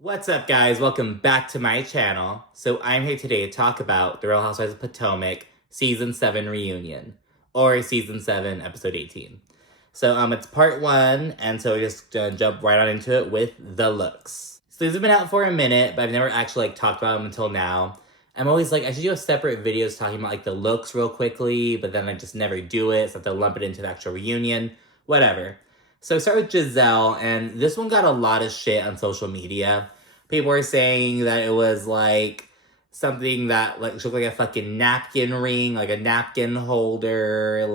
What's up, guys? Welcome back to my channel. So I'm here today to talk about The Real Housewives of Potomac Season 7 Reunion, or Season 7, Episode 18. So it's part 1, and so we're just gonna jump right on into it with the looks. So these have been out for a minute, but I've never actually talked about them until now. I'm always like, I should do a separate videos talking about the looks real quickly, but then I just never do it, so I have to lump it into the actual reunion. Whatever. So start with Giselle, and this one got a lot of shit on social media. People were saying that it was something that looked like a fucking napkin ring, like a napkin holder,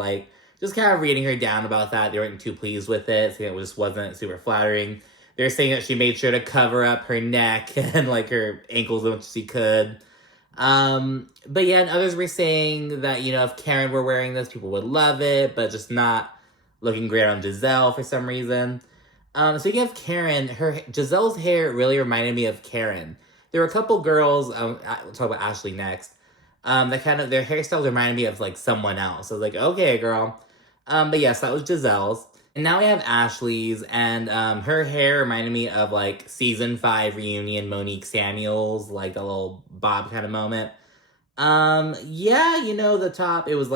just kind of reading her down about that. They weren't too pleased with it, saying it just wasn't super flattering. They're saying that she made sure to cover up her neck and her ankles as much as she could. But yeah, and others were saying that, if Karen were wearing this, people would love it, but just not looking great on Giselle for some reason. Speaking of Karen, Giselle's hair really reminded me of Karen. There were a couple girls, we'll talk about Ashley next, that their hairstyles reminded me of someone else. I was like, okay, girl. But yes, that was Giselle's. And now we have Ashley's, and her hair reminded me of Season 5 reunion Monique Samuels, the little bob kind of moment. Yeah, the top, it was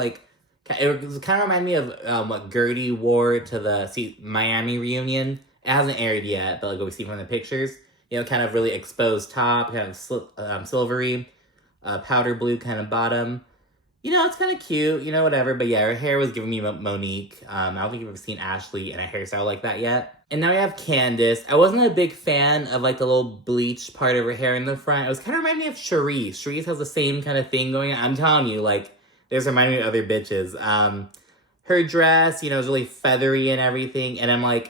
it kind of reminded me of what Gertie wore to the Miami reunion. It hasn't aired yet, but what we see from the pictures, kind of really exposed top, kind of silvery, powder blue kind of bottom. It's kind of cute, whatever. But yeah, her hair was giving me Monique. I don't think you've ever seen Ashley in a hairstyle like that yet. And now we have Candace. I wasn't a big fan of the little bleach part of her hair in the front. It was kind of reminding me of Charisse. Charisse has the same kind of thing going on. I'm telling you, there's reminding me of other bitches. Her dress, is really feathery and everything. And I'm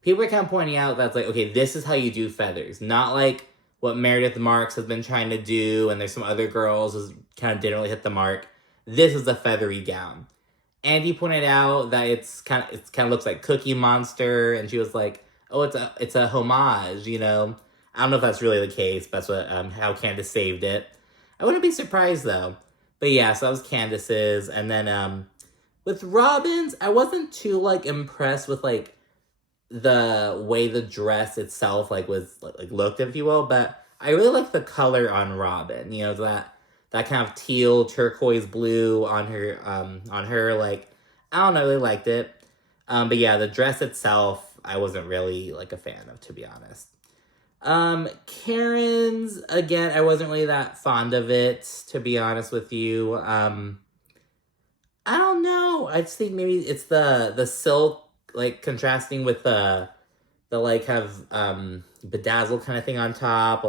people are kind of pointing out that's okay, this is how you do feathers. Not what Meredith Marks has been trying to do. And there's some other girls who kind of didn't really hit the mark. This is a feathery gown. Andy pointed out that it kind of looks like Cookie Monster. And she was like, oh, it's a homage, I don't know if that's really the case. But that's what how Candace saved it. I wouldn't be surprised, though. But yeah, so that was Candace's. And then with Robin's, I wasn't too impressed with the way the dress itself was looked, if you will. But I really like the color on Robin. That kind of teal turquoise blue on her I don't know, I really liked it. But yeah, the dress itself I wasn't really a fan of, to be honest. Karen's, again, I wasn't really that fond of it, to be honest with you. I don't know. I just think maybe it's the silk, contrasting with the kind of, bedazzled kind of thing on top.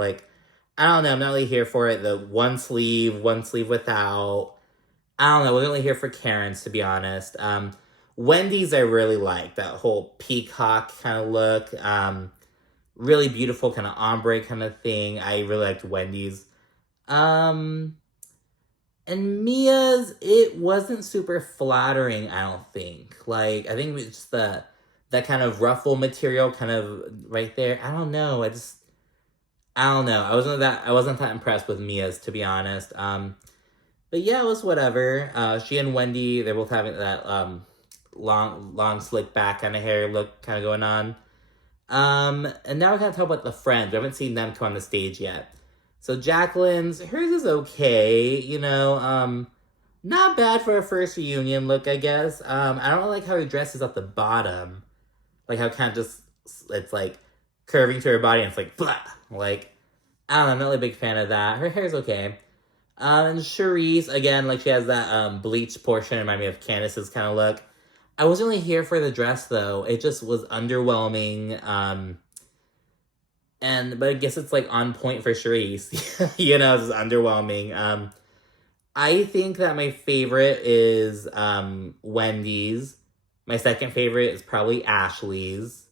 I don't know. I'm not really here for it. The one sleeve without. I don't know. I wasn't really here for Karen's, to be honest. Wendy's I really like. That whole peacock kind of look. Really beautiful kind of ombre kind of thing. I really liked Wendy's. And Mia's, it wasn't super flattering, I don't think. I think it was just that kind of ruffle material kind of right there. I don't know. I don't know. I wasn't that impressed with Mia's, to be honest. But yeah, it was whatever. She and Wendy, they're both having that long slick back kind of hair look kind of going on. And now we're going to talk about the friends. We haven't seen them come on the stage yet. So Jacqueline's, hers is okay, not bad for a first reunion look, I guess. I don't like how her dress is at the bottom. How kind of just, it's curving to her body and it's blah. I don't know, I'm not really a big fan of that. Her hair's okay. And Charisse, again, she has that bleached portion, remind me of Candace's kind of look. I wasn't really here for the dress, though. It just was underwhelming. But I guess it's on point for Charisse. It's just underwhelming. I think that my favorite is Wendy's. My second favorite is probably Ashley's.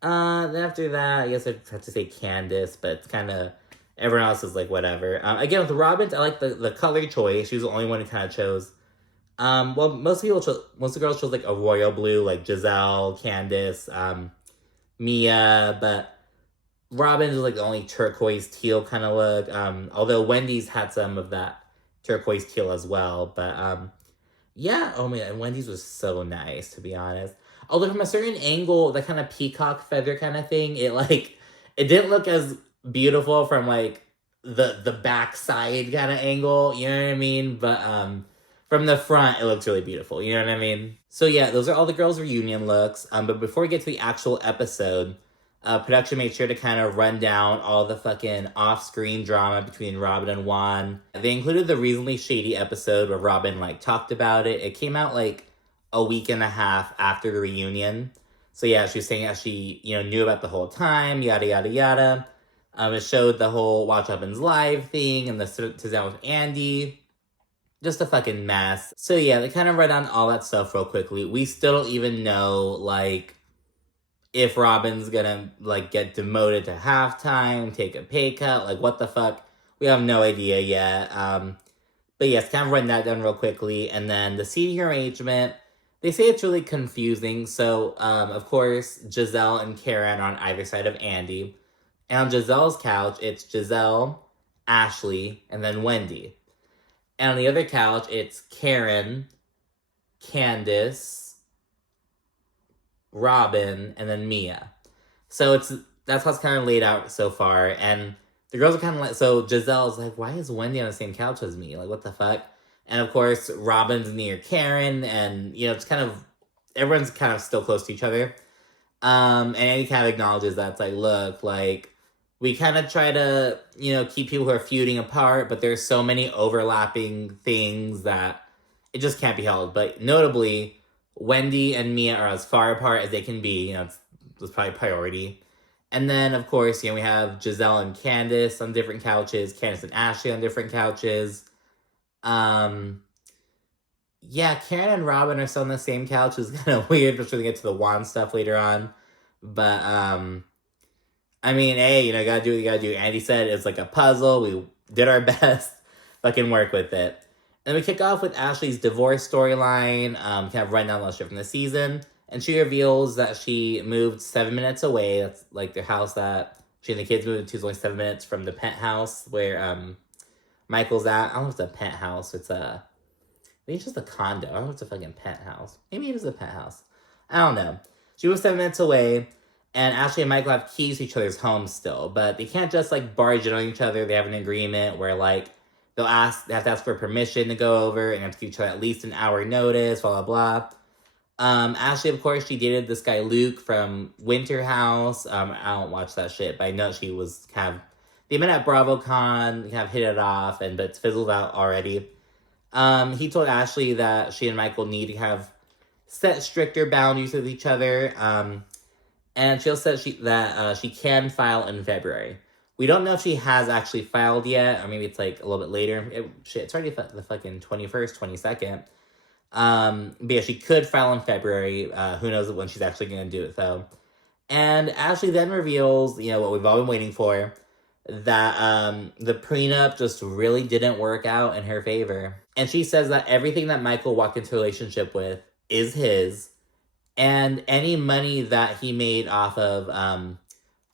Then after that, I guess I'd have to say Candace, but it's kind of, everyone else is whatever. Again, with Robin's, I like the color choice. She was the only one who kind of chose. Well, most of the girls chose a royal blue, Giselle, Candace, Mia, but Robin's was the only turquoise teal kind of look. Although Wendy's had some of that turquoise teal as well, but yeah, oh man, Wendy's was so nice, to be honest. Although from a certain angle, that kind of peacock feather kind of thing, it It didn't look as beautiful from like the backside kind of angle, you know what I mean? But from the front, it looks really beautiful, you know what I mean? So yeah, those are all the girls' reunion looks. But before we get to the actual episode, production made sure to kind of run down all the fucking off-screen drama between Robin and Juan. They included the reasonably shady episode where Robin like talked about it. It came out like a week and a half after the reunion. So yeah, she was saying that she, knew about the whole time, yada, yada, yada. It showed the whole Watch Robin's live thing and the sit down with Andy. Just a fucking mess. So yeah, they kind of run down all that stuff real quickly. We still don't even know, like, if Robin's gonna, like, get demoted to halftime, take a pay cut, like, what the fuck? We have no idea yet. But yes, kind of run that down real quickly. And then the seating arrangement, they say it's really confusing. So, of course, Giselle and Karen are on either side of Andy. And on Giselle's couch, it's Giselle, Ashley, and then Wendy. And on the other couch, it's Karen, Candace, Robin, and then Mia. So that's how it's kind of laid out so far. And the girls are kind of like, so Giselle's like, why is Wendy on the same couch as me? Like, what the fuck? And of course, Robin's near Karen, and, it's kind of, everyone's kind of still close to each other. And Andy kind of acknowledges that. It's like, look, like, we kind of try to, keep people who are feuding apart, but there's so many overlapping things that it just can't be held. But notably, Wendy and Mia are as far apart as they can be. It's probably priority. And then, of course, we have Giselle and Candace on different couches, Candace and Ashley on different couches. Yeah, Karen and Robin are still on the same couch. It's kind of weird, but we're gonna get to the Juan stuff later on. But, I mean, hey, gotta do what you gotta do. Andy said it's like a puzzle. We did our best. Fucking work with it. And we kick off with Ashley's divorce storyline, kind of run down the shit from the season. And she reveals that she moved 7 minutes away. That's like their house that she and the kids moved to is only 7 minutes from the penthouse where Michael's at. I don't know if it's a penthouse. I think it's just a condo. I don't know if it's a fucking penthouse. Maybe it is a penthouse. I don't know. She was 7 minutes away. And Ashley and Michael have keys to each other's homes still. But they can't just, like, barge in on each other. They have an agreement where, like, they have to ask for permission to go over and have to give each other at least an hour notice, blah, blah, blah. Ashley, of course, she dated this guy Luke from Winter House. I don't watch that shit, but I know she was kind of... They met at BravoCon, kind of hit it off, but it's fizzled out already. He told Ashley that she and Michael need to have set stricter boundaries with each other. And she also said that she can file in February. We don't know if she has actually filed yet, or maybe it's like a little bit later. It's already the fucking 21st, 22nd. But yeah, she could file in February. Who knows when she's actually going to do it, though. And Ashley then reveals, what we've all been waiting for, that the prenup just really didn't work out in her favor. And she says that everything that Michael walked into a relationship with is his, and any money that he made off of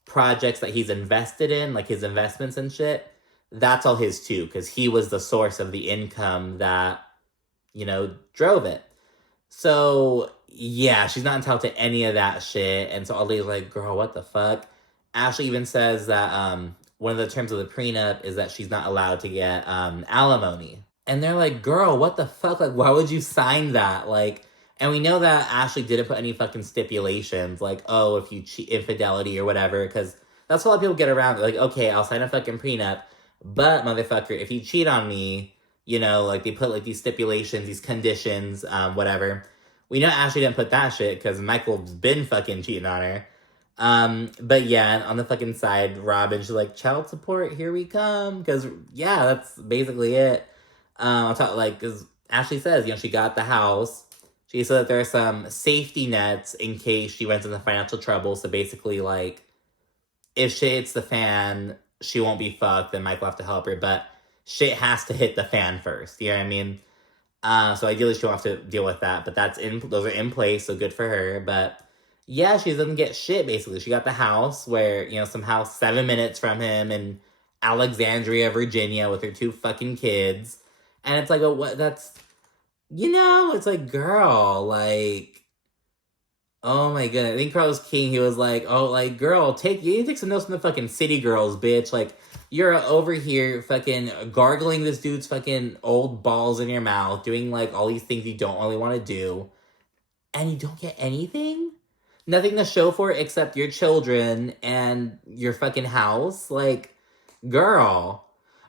projects that he's invested in, like his investments and shit, that's all his too, because he was the source of the income that, drove it. So, yeah, she's not entitled to any of that shit. And so Ali's like, girl, what the fuck? Ashley even says that one of the terms of the prenup is that she's not allowed to get alimony. And they're like, girl, what the fuck? Like, why would you sign that? Like, and we know that Ashley didn't put any fucking stipulations, like, oh, if you cheat, infidelity or whatever, because that's what a lot of people get around. They're like, okay, I'll sign a fucking prenup, but, motherfucker, if you cheat on me, like, they put, like, these stipulations, these conditions, whatever. We know Ashley didn't put that shit, because Michael's been fucking cheating on her. But yeah, on the fucking side, Robin, she's like, child support, here we come, because, yeah, that's basically it. I'll talk, like, because Ashley says, she got the house. She said that there are some safety nets in case she runs into financial trouble. So basically, like, if shit hits the fan, she won't be fucked, then Michael will have to help her. But shit has to hit the fan first. You know what I mean? So ideally, she won't have to deal with that. But those are in place, so good for her. But yeah, she doesn't get shit, basically. She got the house where, some house 7 minutes from him in Alexandria, Virginia with her 2 fucking kids. And it's like, what? That's... it's like, girl, like, Oh my goodness. I think Carlos King, he was like, oh, like, girl, you need to take some notes from the fucking city girls, bitch. Like, you're over here fucking gargling this dude's fucking old balls in your mouth, doing like all these things you don't really want to do, and you don't get anything? Nothing to show for it except your children and your fucking house? Like, girl.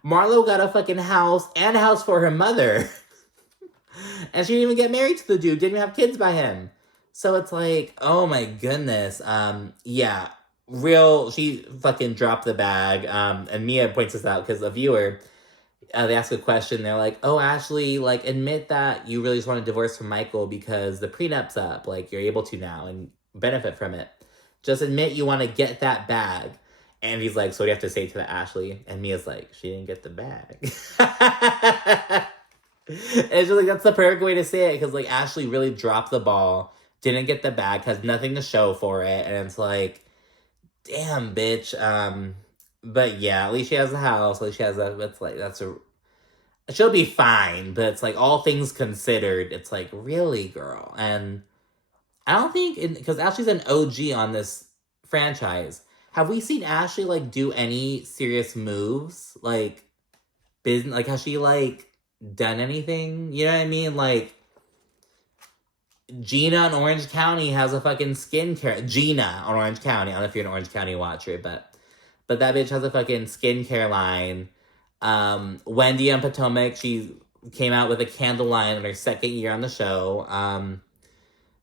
Marlo got a fucking house and a house for her mother. And she didn't even get married to the dude, didn't even have kids by him. So it's like, oh my goodness. Yeah, she fucking dropped the bag. And Mia points this out because a viewer, they ask a question. They're like, oh, Ashley, like, admit that you really just want a divorce from Michael because the prenup's up. Like, you're able to now and benefit from it. Just admit you want to get that bag. And he's like, so what do you have to say to that, Ashley? And Mia's like, she didn't get the bag. And it's just like, that's the perfect way to say it, because like Ashley really dropped the ball, didn't get the bag, has nothing to show for it, and it's like, damn, bitch. But yeah, at least she has a house, at least she has it's like, she'll be fine, but it's like, all things considered, it's like, really, girl? And I don't think, because Ashley's an OG on this franchise, have we seen Ashley like do any serious moves? Like, business, like, has she like done anything? You know what I mean? Like, Gina in Orange County has a fucking skincare. Gina on Orange County. I don't know if you're an Orange County watcher, but that bitch has a fucking skincare line. Wendy on Potomac, she came out with a candle line in her second year on the show.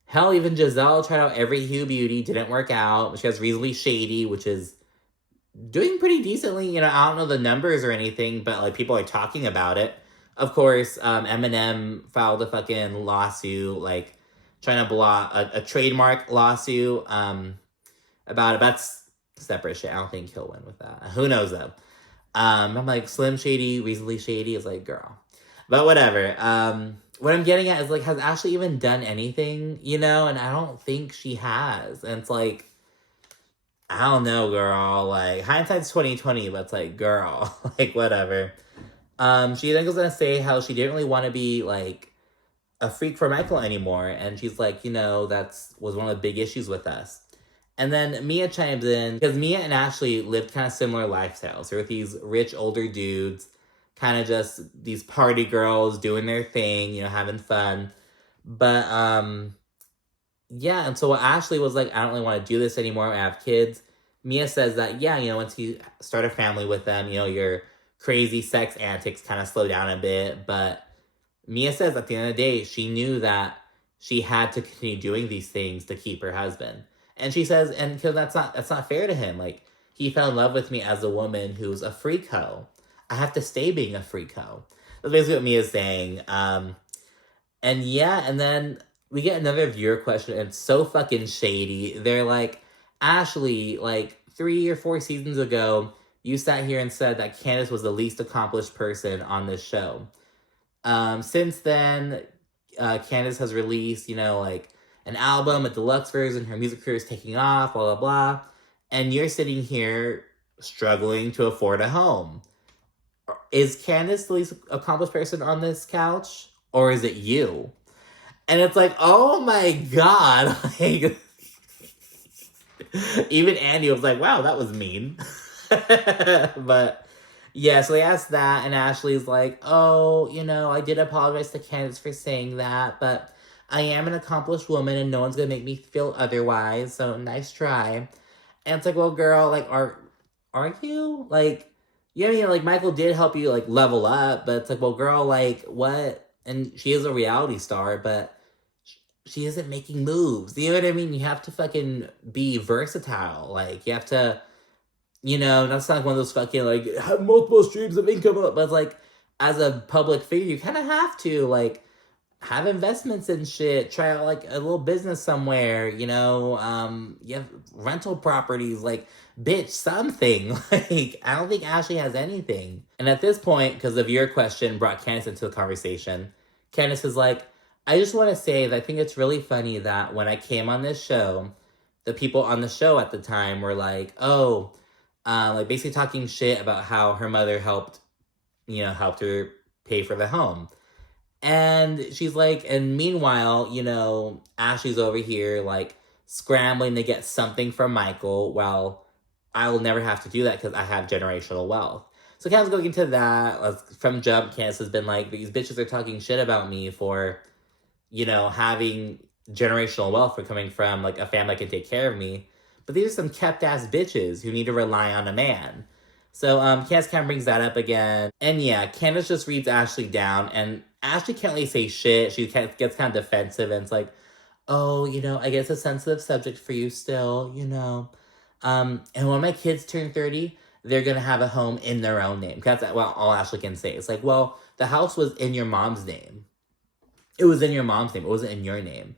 Hell, even Giselle tried out every Hue Beauty, didn't work out. She has Reasonably Shady, which is doing pretty decently. You know, I don't know the numbers or anything, but like, people are talking about it. Of course, Eminem filed a fucking lawsuit, like trying to block a trademark lawsuit about it. That's separate shit. I don't think he'll win with that. Who knows though? I'm like, Slim Shady, Reasonably Shady is like, girl. But whatever. What I'm getting at is like, has Ashley even done anything, you know? And I don't think she has. And it's like, I don't know, girl. Like, hindsight's 2020, but it's like, girl, like, whatever. She then goes on to say how she didn't really want to be like a freak for Michael anymore, and she's like, you know, was one of the big issues with us. And then Mia chimes in, because Mia and Ashley lived kind of similar lifestyles. They were these rich older dudes, kind of just these party girls doing their thing, you know, having fun. But yeah, and so what Ashley was like, I don't really want to do this anymore, I have kids. Mia says that, yeah, you know, once you start a family with them, you know, your crazy sex antics kind of slow down a bit. But Mia says at the end of the day, she knew that she had to continue doing these things to keep her husband. And she says, and because that's not fair to him. Like, he fell in love with me as a woman who's a freak hoe. I have to stay being a freak hoe. That's basically what Mia's saying. And yeah, and then we get another viewer question, and it's so fucking shady. They're like, Ashley, like 3 or 4 seasons ago, you sat here and said that Candace was the least accomplished person on this show. Since then, Candace has released, you know, like an album, a deluxe version, her music career is taking off, blah, blah, blah. And you're sitting here struggling to afford a home. Is Candace the least accomplished person on this couch? Or is it you? And it's like, oh my God. Like, even Andy was like, wow, that was mean. But yeah, so they asked that, and Ashley's like, oh, you know, I did apologize to Candace for saying that, but I am an accomplished woman and no one's gonna make me feel otherwise, so nice try. And it's like, well, girl, like, are you? Like, you know what I mean? Like, Michael did help you, like, level up, but it's like, well, girl, like, what? And she is a reality star, but she isn't making moves. You know what I mean? You have to fucking be versatile. Like, you have to, you know, that's not like one of those fucking, like, have multiple streams of income, but it's like, as a public figure, you kind of have to, like, have investments and shit, try out, like, a little business somewhere, you know, you have rental properties, like, bitch, something. Like, I don't think Ashley has anything. And at this point, because of your question brought Candace into the conversation, Candace is like, I just want to say that I think it's really funny that when I came on this show, the people on the show at the time were like, oh, like, basically talking shit about how her mother helped her pay for the home. And she's like, and meanwhile, you know, Ashley's over here, like, scrambling to get something from Michael. Well, I will never have to do that because I have generational wealth. So Candace going into that, from jump, Candace has been like, these bitches are talking shit about me for, having generational wealth, for coming from like a family that can take care of me. But these are some kept ass bitches who need to rely on a man. So Candace kind of brings that up again. And yeah, Candace just reads Ashley down, and Ashley can't really say shit. She gets kind of defensive, and it's like, oh, I guess a sensitive subject for you still. And when my kids turn 30, they're gonna have a home in their own name. That's all Ashley can say. It's like, well, the house was in your mom's name. It was in your mom's name. It wasn't in your name.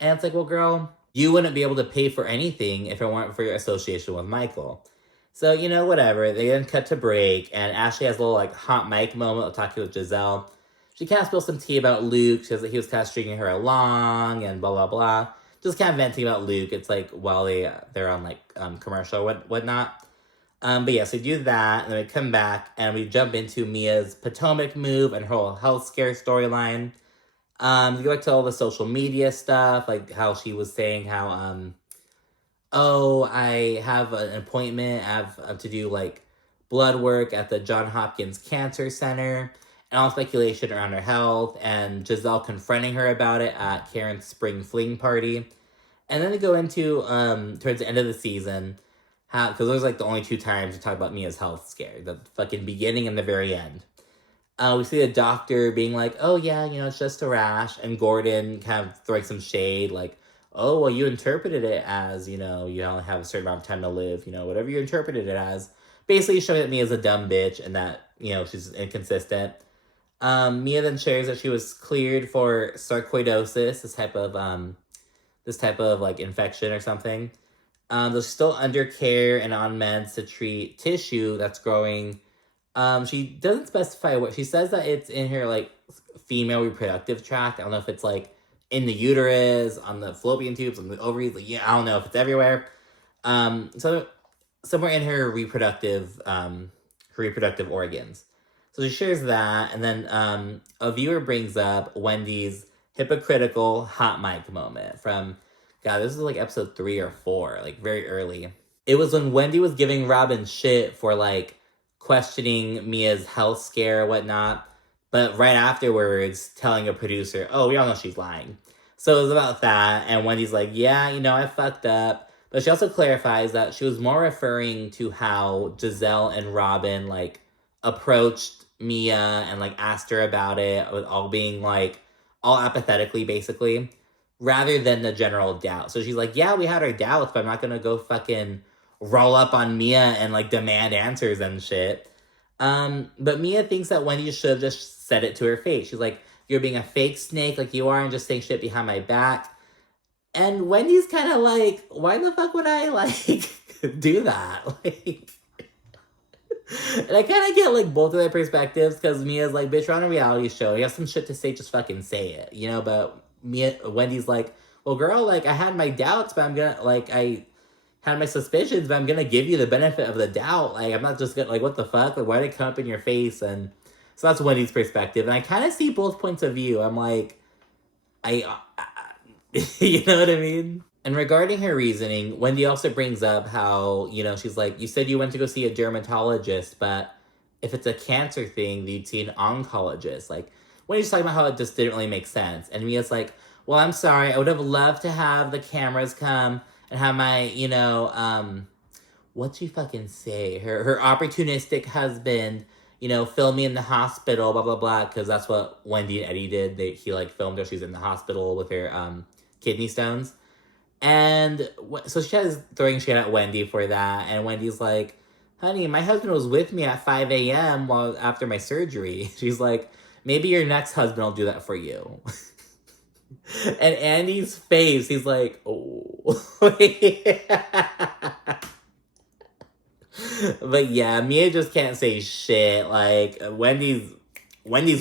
And it's like, well, girl, you wouldn't be able to pay for anything if it weren't for your association with Michael. So, whatever. They then cut to break, and Ashley has a little, hot mic moment of talking with Giselle. She kind of spills some tea about Luke. She says that he was kind of stringing her along, and blah, blah, blah. Just kind of venting about Luke. It's like, while they're on, commercial or whatnot. But yeah, so we do that, and then we come back, and we jump into Mia's Potomac move and her whole health scare storyline. We go back to all the social media stuff, like how she was saying how, oh, I have an appointment, I have to do, blood work at the Johns Hopkins Cancer Center, and all speculation around her health, and Giselle confronting her about it at Karen's spring fling party. And then they go into, towards the end of the season, because those are, the only two times we talk about Mia's health scare, the fucking beginning and the very end. We see the doctor being like, oh, yeah, it's just a rash. And Gordon kind of throwing some shade, like, oh, well, you interpreted it as, you only have a certain amount of time to live, whatever you interpreted it as. Basically showing that Mia's a dumb bitch and that, she's inconsistent. Mia then shares that she was cleared for sarcoidosis, this type of infection or something. Though she's still under care and on meds to treat tissue that's growing. She doesn't specify what. She says that it's in her, female reproductive tract. I don't know if it's, in the uterus, on the fallopian tubes, on the ovaries. I don't know if it's everywhere. So somewhere in her reproductive organs. So she shares that, and then a viewer brings up Wendy's hypocritical hot mic moment from, God, this is episode 3 or 4, very early. It was when Wendy was giving Robin shit for questioning Mia's health scare or whatnot, but right afterwards telling a producer, oh, we all know she's lying. So it was about that, and Wendy's like, yeah, I fucked up. But she also clarifies that she was more referring to how Giselle and Robin, approached Mia and, asked her about it, with all being, all apathetically, basically, rather than the general doubt. So she's like, yeah, we had our doubts, but I'm not gonna go fucking roll up on Mia and, demand answers and shit. But Mia thinks that Wendy should have just said it to her face. She's like, you're being a fake snake like you are and just saying shit behind my back. And Wendy's kind of like, why the fuck would I, do that? And I kind of get, both of their perspectives, because Mia's like, bitch, you're on a reality show. You have some shit to say, just fucking say it, But Wendy's like, well, girl, I had my doubts, but I'm gonna, I had my suspicions, but I'm gonna give you the benefit of the doubt. I'm not just gonna, what the fuck? Why did it come up in your face? And so that's Wendy's perspective. And I kind of see both points of view. I'm like, you know what I mean? And regarding her reasoning, Wendy also brings up how, she's like, you said you went to go see a dermatologist, but if it's a cancer thing, you'd see an oncologist. Wendy's talking about how it just didn't really make sense. And Mia's like, well, I'm sorry. I would have loved to have the cameras come and have my, what'd she fucking say? Her opportunistic husband, film me in the hospital, blah, blah, blah, because that's what Wendy and Eddie did. He filmed her. She's in the hospital with her kidney stones. And so she has throwing shit at Wendy for that. And Wendy's like, honey, my husband was with me at 5 a.m. after my surgery. She's like, maybe your next husband will do that for you. And Andy's face, he's like, oh. But yeah, Mia just can't say shit. Wendy's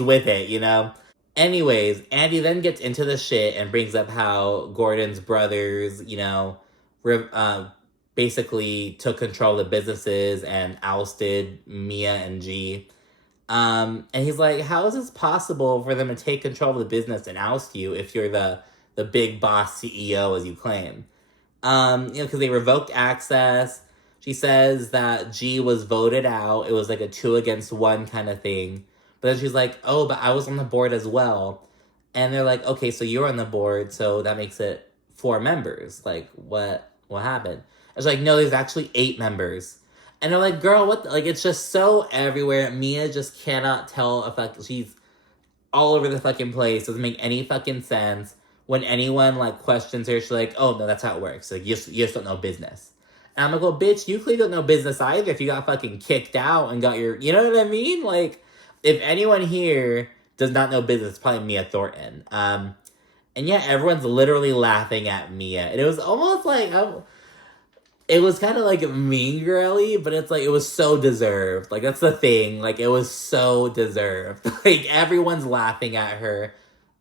with it, Anyways, Andy then gets into the shit and brings up how Gordon's brothers, basically took control of the businesses and ousted Mia and G. And he's like, how is this possible for them to take control of the business and oust you if you're the big boss CEO, as you claim? Because they revoked access. She says that G was voted out. It was like a 2-against-1 kind of thing. But then she's like, oh, but I was on the board as well. And they're like, okay, so you're on the board, so that makes it 4 members. Like, what happened? It's like, no, there's actually 8 members. And they're like, girl, what? Like, it's just so everywhere. Mia just cannot tell she's all over the fucking place. Doesn't make any fucking sense. When anyone, like, questions her, she's like, oh, no, that's how it works. Like, you just don't know business. And I'm like, well, bitch, you clearly don't know business either if you got fucking kicked out and got your... You know what I mean? Like, if anyone here does not know business, it's probably Mia Thornton. And yeah, everyone's literally laughing at Mia. And it was almost like... it was kind of like mean girly, but it's like, it was so deserved. Like, that's the thing. Like, it was so deserved. Like, everyone's laughing at her.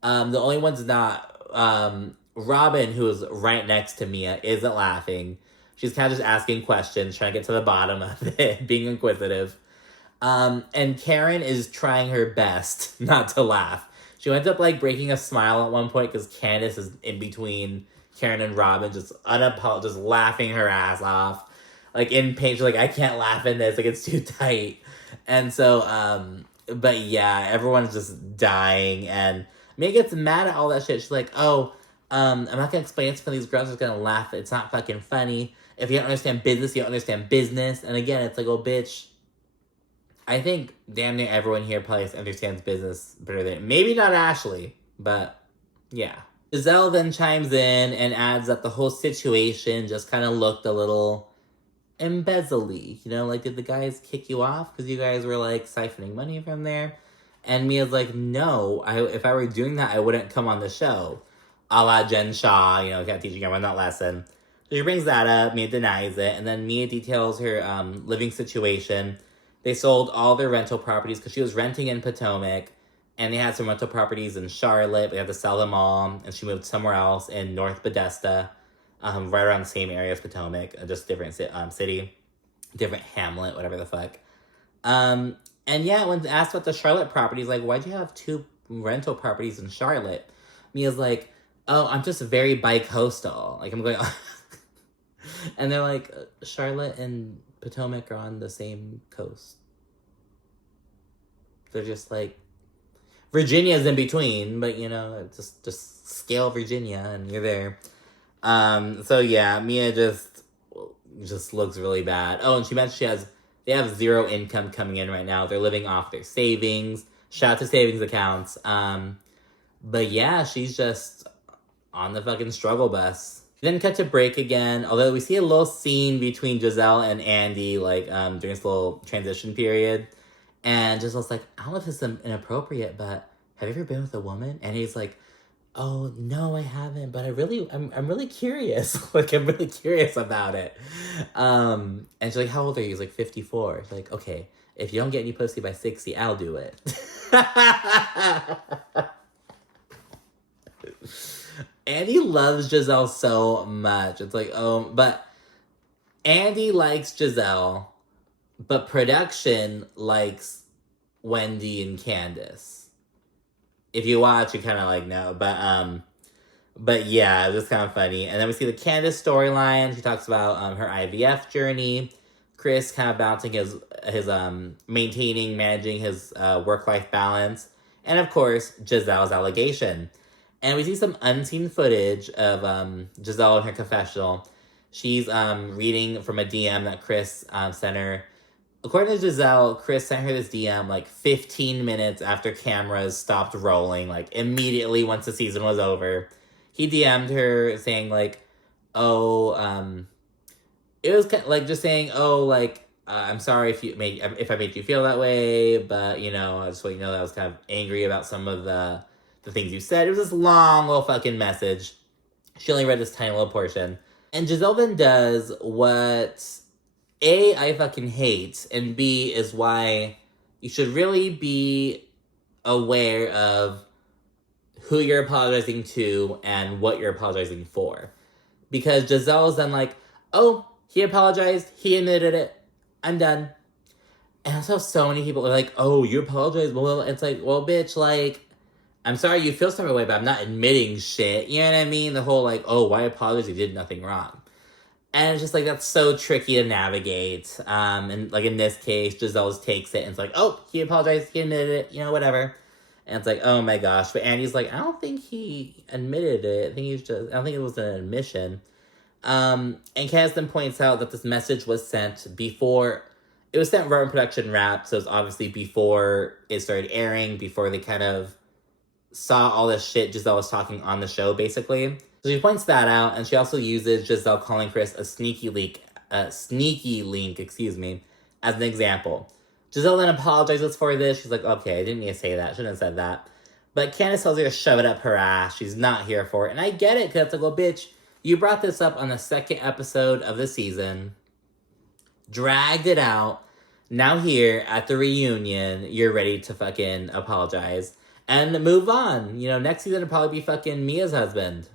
The only one's not... Robin, who is right next to Mia, isn't laughing. She's kind of just asking questions, trying to get to the bottom of it, being inquisitive. And Karen is trying her best not to laugh. She ends up, like, breaking a smile at one point because Candace is in between Karen and Robin, just just laughing her ass off. Like, in pain, she's like, I can't laugh in this. Like, it's too tight. And so, but yeah, everyone's just dying. And Mia gets mad at all that shit. She's like, oh, I'm not gonna explain it to these girls. I'm just gonna laugh. It's not fucking funny. If you don't understand business, you don't understand business. And again, it's like, oh, bitch, I think damn near everyone here probably understands business better than... Maybe not Ashley, but yeah. Giselle then chimes in and adds that the whole situation just kind of looked a little embezzle-y. You know, like, did the guys kick you off because you guys were, like, siphoning money from there? And Mia's like, no, if I were doing that, I wouldn't come on the show. A la Jen Shaw, you know, kind of teaching everyone that lesson. So she brings that up, Mia denies it, and then Mia details her living situation. They sold all their rental properties because she was renting in Potomac, and they had some rental properties in Charlotte. They had to sell them all, and she moved somewhere else in North Bethesda, right around the same area as Potomac, just different city, different hamlet, whatever the fuck. And yeah, when asked about the Charlotte properties, like, why'd you have 2 rental properties in Charlotte? Mia's like, oh, I'm just very bi-coastal. Like, I'm going... And they're like, Charlotte and Potomac are on the same coast. They're just like... Virginia's in between, but, you know, just scale Virginia and you're there. So yeah, Mia just looks really bad. Oh, and she mentioned they have 0 income coming in right now. They're living off their savings. Shout out to savings accounts. But yeah, she's just on the fucking struggle bus. Then cut to break again, although we see a little scene between Giselle and Andy, like, during this little transition period. And Giselle's like, I don't know if this is inappropriate, but have you ever been with a woman? And he's like, oh, no, I haven't, but I'm really curious. Like, I'm really curious about it. And she's like, how old are you? He's like, 54. She's like, okay, if you don't get any pussy by 60, I'll do it. Andy loves Giselle so much. It's like, oh, but Andy likes Giselle, but production likes Wendy and Candace. If you watch, you kind of like know, but yeah, it was kind of funny. And then we see the Candace storyline. She talks about her IVF journey. Chris kind of balancing his managing his work-life balance. And of course, Giselle's allegation. And we see some unseen footage of Giselle in her confessional. She's reading from a DM that Chris sent her. According to Giselle, Chris sent her this DM like 15 minutes after cameras stopped rolling, like immediately once the season was over. He DM'd her saying like, oh, it was kind of like just saying, oh, like, I'm sorry if I made you feel that way, but, you know, I just want you to know that I was kind of angry about some of the things you said. It was this long little fucking message. She only read this tiny little portion. And Giselle then does what A, I fucking hate, and B, is why you should really be aware of who you're apologizing to and what you're apologizing for. Because Giselle's then like, oh, he apologized, he admitted it, I'm done. And that's how so many people are like, oh, you apologized? Well, it's like, well, bitch, like, I'm sorry you feel some way, but I'm not admitting shit. You know what I mean? The whole, like, oh, why apologize? You did nothing wrong. And it's just like, that's so tricky to navigate. And like in this case, Giselle just takes it and it's like, oh, he apologized, he admitted it, whatever. And it's like, oh my gosh. But Andy's like, I don't think he admitted it. I don't think it was an admission. And Candace then points out that this message was sent before, it was sent right in production wrap, so it's obviously before it started airing, before they kind of saw all this shit Giselle was talking on the show, basically. So she points that out, and she also uses Giselle calling Chris a sneaky link, as an example. Giselle then apologizes for this. She's like, okay, I didn't need to say that. Shouldn't have said that. But Candace tells her to shove it up her ass. She's not here for it. And I get it, because it's like, well, bitch, you brought this up on the second episode of the season, dragged it out. Now here, at the reunion, you're ready to fucking apologize and move on. Next season it'll probably be fucking Mia's husband.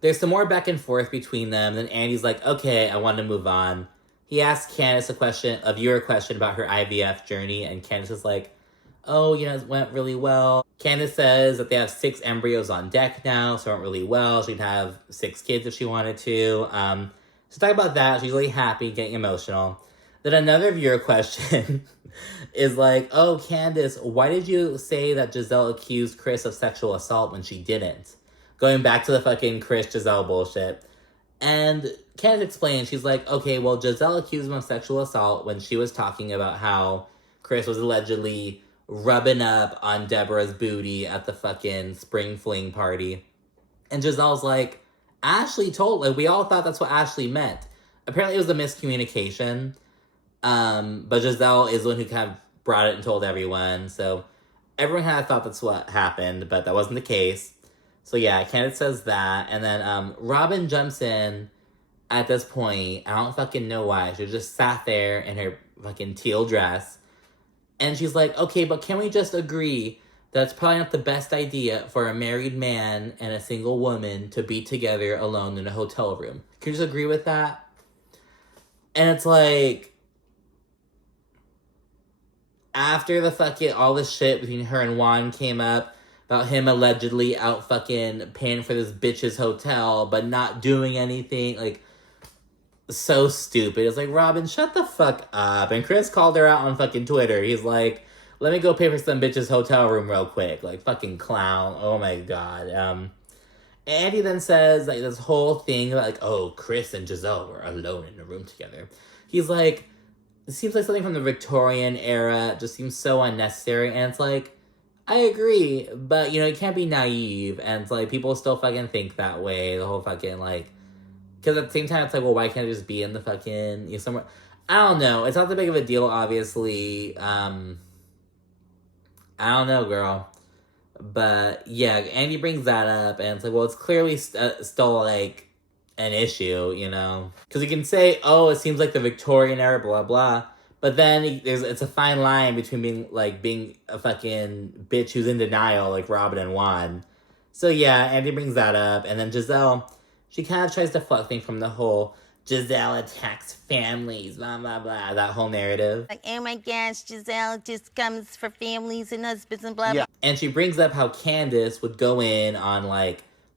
There's some more back and forth between them. Then Andy's like, okay, I want to move on. He asks Candace a viewer question about her IVF journey, and Candace is like, oh, it went really well. Candace says that they have 6 embryos on deck now, so it went really well. She'd have 6 kids if she wanted to. So talk about that. She's really happy, getting emotional. Then another viewer question is like, oh, Candace, why did you say that Giselle accused Chris of sexual assault when she didn't? Going back to the fucking Chris-Giselle bullshit. And Candace explains, she's like, okay, well, Giselle accused him of sexual assault when she was talking about how Chris was allegedly rubbing up on Deborah's booty at the fucking spring fling party. And Giselle's like, Ashley told, we all thought that's what Ashley meant. Apparently it was a miscommunication. But Giselle is the one who kind of brought it and told everyone. So everyone kind of thought that's what happened, but that wasn't the case. So yeah, Candace says that. And then Robin jumps in at this point. I don't fucking know why. She just sat there in her fucking teal dress. And she's like, okay, but can we just agree that it's probably not the best idea for a married man and a single woman to be together alone in a hotel room? Can you just agree with that? And it's like, after the fucking, all this shit between her and Juan came up about him allegedly out fucking paying for this bitch's hotel, but not doing anything, so stupid. It's like, Robin, shut the fuck up. And Chris called her out on fucking Twitter. He's like, let me go pay for some bitch's hotel room real quick. Fucking clown. Oh my god. Andy then says, this whole thing about, oh, Chris and Giselle were alone in a room together. He's like, it seems like something from the Victorian era. It just seems so unnecessary. And it's like, I agree, but, you can't be naive. And it's like, people still fucking think that way. The whole fucking, because at the same time, it's like, well, why can't I just be in the fucking, somewhere? I don't know. It's not that big of a deal, obviously. I don't know, girl. But, yeah, Andy brings that up, and it's like, well, it's clearly still, an issue, Because you can say, oh, it seems like the Victorian era, blah, blah. But then it's a fine line between being a fucking bitch who's in denial, like Robin and Juan. So, yeah, Andy brings that up, and then Giselle, she kind of tries to fuck things from the whole Giselle attacks families, blah, blah, blah, that whole narrative. Oh my gosh, Giselle just comes for families and husbands and blah, blah. Yeah. And she brings up how Candace would go in on,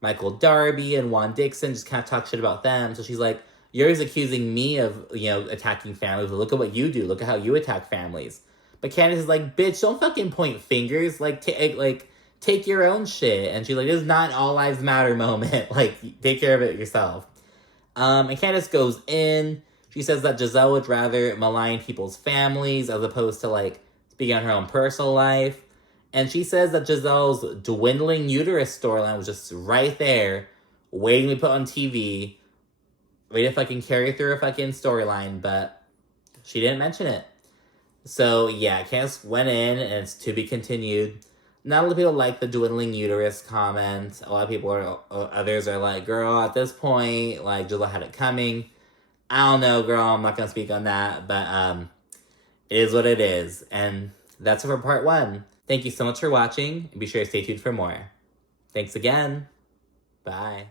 Michael Darby and Juan Dixon, just kind of talk shit about them. So she's like, you're always accusing me of, attacking families, but look at what you do. Look at how you attack families. But Candace is like, bitch, don't fucking point fingers. Take your own shit. And she's like, this is not an all lives matter moment. Take care of it yourself. And Candace goes in. She says that Giselle would rather malign people's families as opposed to, speaking on her own personal life. And she says that Giselle's dwindling uterus storyline was just right there, waiting to be put on TV, ready to fucking carry through a fucking storyline, but she didn't mention it. So, yeah, Candace went in, and it's to be continued. Not a lot of people like the dwindling uterus comment. A lot of others are like, girl, at this point, Giselle had it coming. I don't know, girl, I'm not going to speak on that, but it is what it is. And that's it for part 1. Thank you so much for watching, and be sure to stay tuned for more. Thanks again. Bye.